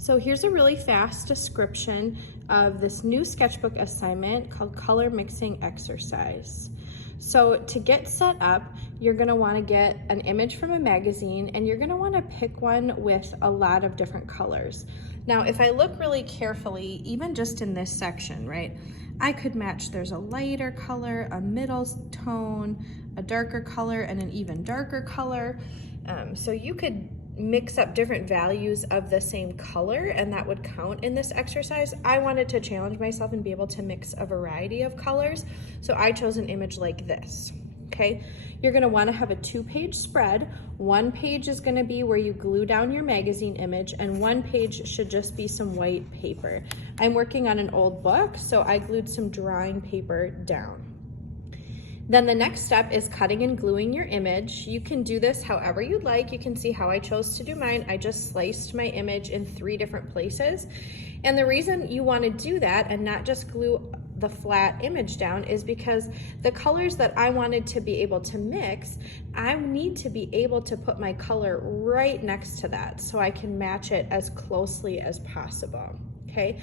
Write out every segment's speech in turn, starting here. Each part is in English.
So here's a really fast description of this new sketchbook assignment called Color Mixing Exercise. So to get set up, you're gonna wanna get an image from a magazine and you're gonna wanna pick one with a lot of different colors. Now, if I look really carefully, even just in this section, right, I could match, there's a lighter color, a middle tone, a darker color, and an even darker color. So you could mix up different values of the same color and that would count in this exercise. I wanted to challenge myself and be able to mix a variety of colors, so I chose an image like this. Okay, you're gonna wanna have a 2-page spread. One page is gonna be where you glue down your magazine image and one page should just be some white paper. I'm working on an old book, so I glued some drawing paper down. Then the next step is cutting and gluing your image. You can do this however you'd like. You can see how I chose to do mine. I just sliced my image in 3 different places. And the reason you want to do that and not just glue the flat image down is because the colors that I wanted to be able to mix, I need to be able to put my color right next to that so I can match it as closely as possible, okay?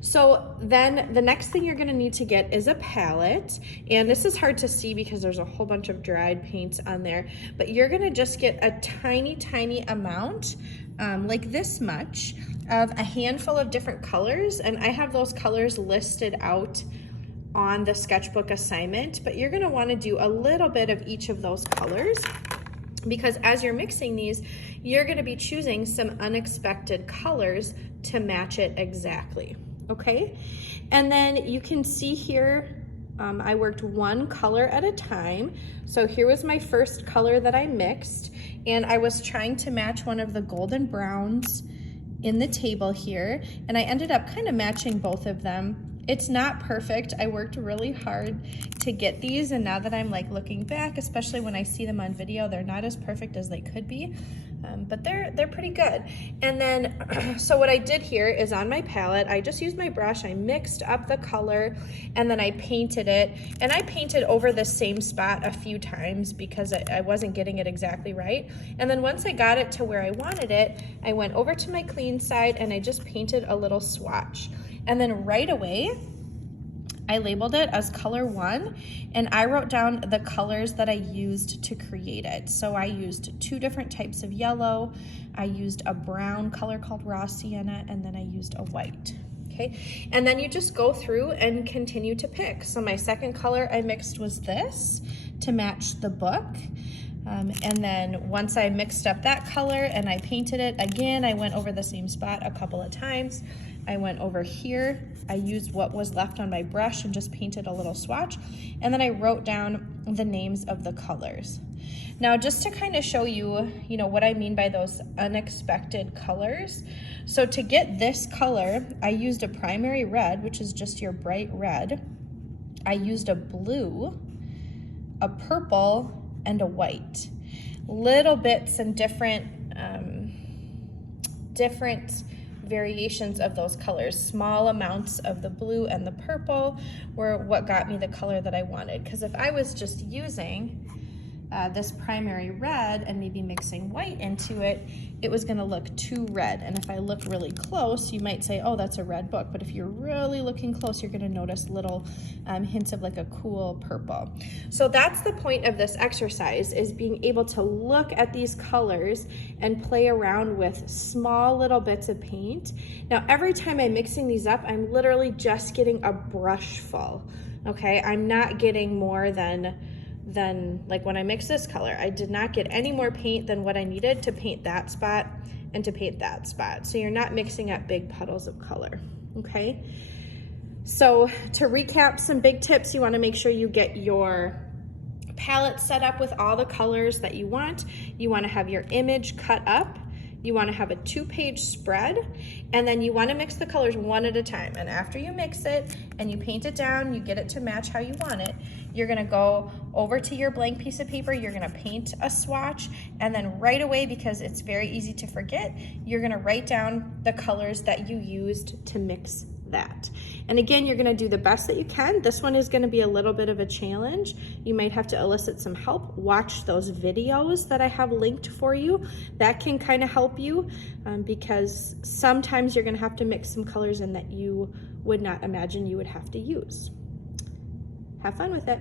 So then the next thing you're gonna need to get is a palette, and this is hard to see because there's a whole bunch of dried paints on there, but you're gonna just get a tiny amount, like this much, of a handful of different colors, and I have those colors listed out on the sketchbook assignment, but you're gonna wanna do a little bit of each of those colors because as you're mixing these, you're gonna be choosing some unexpected colors to match it exactly. Okay, and then you can see here, I worked one color at a time. So here was my first color that I mixed, and I was trying to match one of the golden browns in the table here, and I ended up kind of matching both of them. It's not perfect. I worked really hard to get these, and now that I'm like looking back, especially when I see them on video, they're not as perfect as they could be, but they're pretty good. And then, so what I did here is on my palette, I just used my brush, I mixed up the color, and then I painted it, and I painted over the same spot a few times because I wasn't getting it exactly right. And then once I got it to where I wanted it, I went over to my clean side and I just painted a little swatch. And then right away, I labeled it as color 1, and I wrote down the colors that I used to create it. So I used 2 different types of yellow, I used a brown color called raw sienna, and then I used a white. Okay, and then you just go through and continue to pick. So my second color I mixed was this to match the book. And then once I mixed up that color and I painted it, again, I went over the same spot a couple of times. I went over here, I used what was left on my brush and just painted a little swatch, and then I wrote down the names of the colors. Now, just to kind of show you, what I mean by those unexpected colors. So to get this color, I used a primary red, which is just your bright red. I used a blue, a purple, and a white. Little bits and different variations of those colors. Small amounts of the blue and the purple were what got me the color that I wanted. Because if I was just using this primary red and maybe mixing white into it, it was gonna look too red. And if I look really close, you might say, oh, that's a red book. But if you're really looking close, you're gonna notice little hints of like a cool purple. So that's the point of this exercise, is being able to look at these colors and play around with small little bits of paint. Now, every time I'm mixing these up, I'm literally just getting a brush full, okay? I'm not getting more than like when I mixed this color, I did not get any more paint than what I needed to paint that spot and to paint that spot. So you're not mixing up big puddles of color, okay? So to recap some big tips, you wanna make sure you get your palette set up with all the colors that you want. You wanna have your image cut up. You wanna have a 2-page spread, and then you wanna mix the colors one at a time. And after you mix it and you paint it down, you get it to match how you want it, you're gonna go over to your blank piece of paper, you're gonna paint a swatch, and then right away, because it's very easy to forget, you're gonna write down the colors that you used to mix that. And again, you're gonna do the best that you can. This one is gonna be a little bit of a challenge. You might have to elicit some help. Watch those videos that I have linked for you. That can kind of help you because sometimes you're gonna have to mix some colors in that you would not imagine you would have to use. Have fun with it.